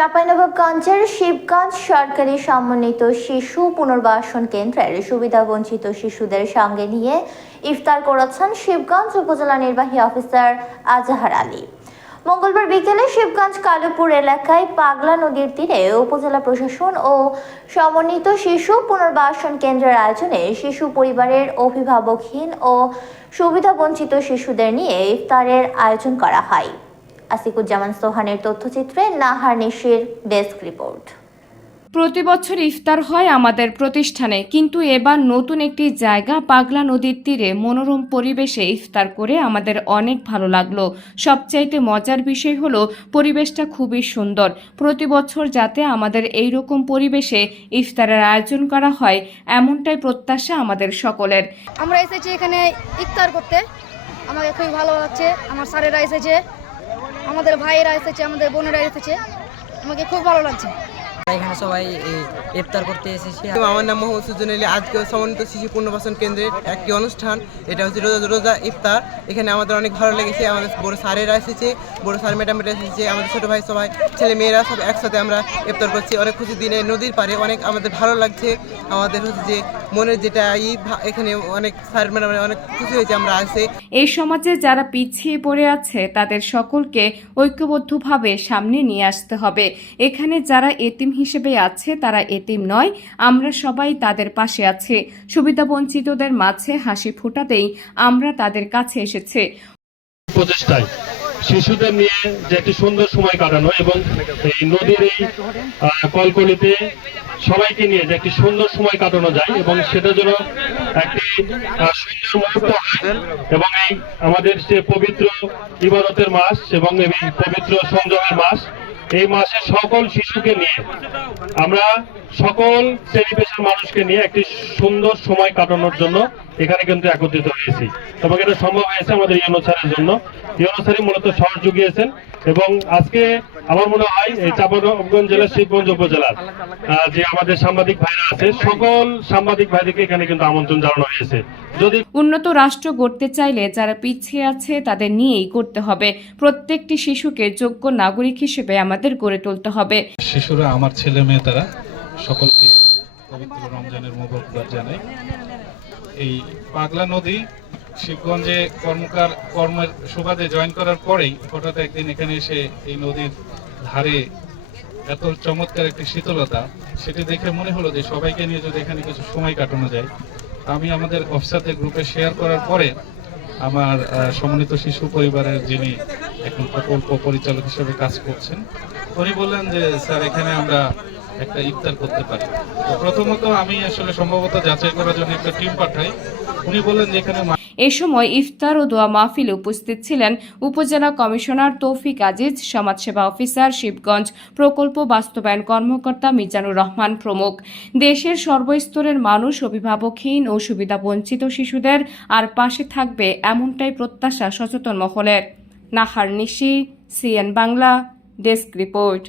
চাঁপাইনবাবগঞ্জের শিবগঞ্জ সরকারি সমন্বিত শিশু পুনর্বাসন কেন্দ্রের সুবিধাবঞ্চিত শিশুদের সঙ্গে নিয়ে ইফতার করেছেন শিবগঞ্জ উপজেলা নির্বাহী অফিসার আজাহার আলী। মঙ্গলবার বিকেলে শিবগঞ্জ কালুপুর এলাকায় পাগলা নদীর তীরে উপজেলা প্রশাসন ও সমন্বিত শিশু পুনর্বাসন কেন্দ্রের আয়োজনে শিশু পরিবারের অভিভাবকহীন ও সুবিধাবঞ্চিত শিশুদের নিয়ে ইফতারের আয়োজন করা হয়। আসিকুজ্জামান সোহানের তথ্যচিত্রে নাহার নিশির ডেস্ক রিপোর্ট। প্রতি বছর ইফতার হয় আমাদের প্রতিষ্ঠানে কিন্তু এবার নতুন একটি জায়গা পাগলা নদীর তীরে মনোরম পরিবেশে ইফতার করে আমাদের অনেক ভালো লাগল। সবচাইতে মজার বিষয় হলো পরিবেশটা খুবই সুন্দর। প্রতি বছর যাতে আমাদের এই রকম পরিবেশে ইফতারের আয়োজন করা হয় এমনটাই প্রত্যাশা আমাদের সকলের। আমরা এসেছি এখানে ইফতার করতে। আমাকে খুবই ভালো লাগছে। আমার স্যারেরা এসেছে। আমাদের ভাইয়েরা এসেছে আমাদের বোনেরা এসেছে। আমাকে খুব ভালো লাগছে। আমরা এখানে সবাই ইফতার করতে এসেছি। আমার নাম মোহাম্মদ সুজন আলী। আজকে সমন্বিত শিশু পুনর্বাসন কেন্দ্রের একটি অনুষ্ঠান। এটা হচ্ছে রোজা রোজা ইফতার। এখানে আমাদের অনেক ভালো লেগেছে। আমাদের বড় স্যারেরা এসেছে বড় স্যার ম্যাডামরা এসেছে আমাদের ছোটো ভাই সবাই ছেলে মেয়েরা সব একসাথে আমরা ইফতার করছি। অনেক খুশি দিনে নদীর পাড়ে অনেক আমাদের ভালো লাগছে। আমাদের হচ্ছে যে মনের যেটা ই এখানে অনেক স্যার ম্যাডাম অনেক খুশি হয়েছে আমরা আসে। এই সমাজে যারা পিছিয়ে পড়ে আছে তাদের সকলকে ঐক্যবদ্ধভাবে সামনে নিয়ে আসতে হবে। এখানে যারা এতিম হিসেবে আছে, তারা এতিম নয়। আমরা সবাই তাদের পাশে আছি। সুবিধাবঞ্চিতদের মাঝে হাসি ফোটাতেই আমরা তাদের কাছে এসেছে। প্রচেষ্টায় শিশুদের নিয়ে যে একটি সুন্দর সময় কাটানো এবং এই নদীর এই কলকলিতে সবাইকে নিয়ে যে একটি সুন্দর সময় কাটানো যায় এবং সেটা যেন একটি সুন্দর মুহূর্ত এবং এই আমাদের যে পবিত্র ইবাদতের মাস এবং এই পবিত্র সংযমের মাস এই মাসে সকল শিশুকে নিয়ে, আমরা সকল শ্রেণি মানুষকে নিয়ে একটি সুন্দর সময় কাটানোর জন্য এখানে কিন্তু একত্রিত হয়েছি। এবং এটা সম্ভব হয়েছে আমাদের ইউনো স্যারের জন্য। ইউনো স্যারই মূলত শহর জুগিয়েছেন এবং আজকে আমার মনে হয় এই চাঁপাগঞ্জ জেলার শিবগঞ্জ উপজেলার যে আমাদের সাংবাদিক ভাইরা আছে সকল সাংবাদিক ভাইদেরকে এখানে কিন্তু আমন্ত্রণ জানানো হয়েছে। যদি উন্নত রাষ্ট্র গড়তে চাইলে যারা পিছিয়ে আছে তাদের নিয়েই করতে হবে। প্রত্যেকটি শিশুকে যোগ্য নাগরিক হিসেবে আমাদের গড়ে তুলতে হবে। শিশুরা আমার ছেলে মেয়ে তারা সকলকে পবিত্র রমজানের মুবারকবাদ জানাই। এই পাগলা নদী শিবগঞ্জে কর্মকার কর্মের সুবাদে জয়েন করার পরেই হঠাৎ একদিন এখানে এসে এই নদীর ধারে এত চমৎকার একটি শীতলতা, সেটি দেখে মনে হলো যে সবাইকে নিয়ে যদি এখানে কিছু সময় কাটানো যায়। আমি আমাদের অফিসারদের গ্রুপে শেয়ার করার পরে আমার সমন্বিত শিশু পরিবারের যিনি এখন প্রকল্প পরিচালক হিসেবে কাজ করছেন, উনি বললেন যে, স্যার, এখানে আমরা একটা ইফতার করতে পারি। তো প্রথমত আমি আসলে সম্ভবত যাচাই করার জন্য একটা টিম পাঠাই। উনি বললেন যে এখানে এ সময় ইফতার ও দোয়া মাহফিলে উপস্থিত ছিলেন উপজেলা কমিশনার তৌফিক আজিজ, সমাজসেবা অফিসার শিবগঞ্জ, প্রকল্প বাস্তবায়ন কর্মকর্তা মিজানুর রহমান প্রমুখ। দেশের সর্বস্তরের মানুষ অভিভাবকহীন ও সুবিধা বঞ্চিত শিশুদের আর পাশে থাকবে এমনটাই প্রত্যাশা সচেতন মহলের। Nahar Nishi, CN Bangla, desk report.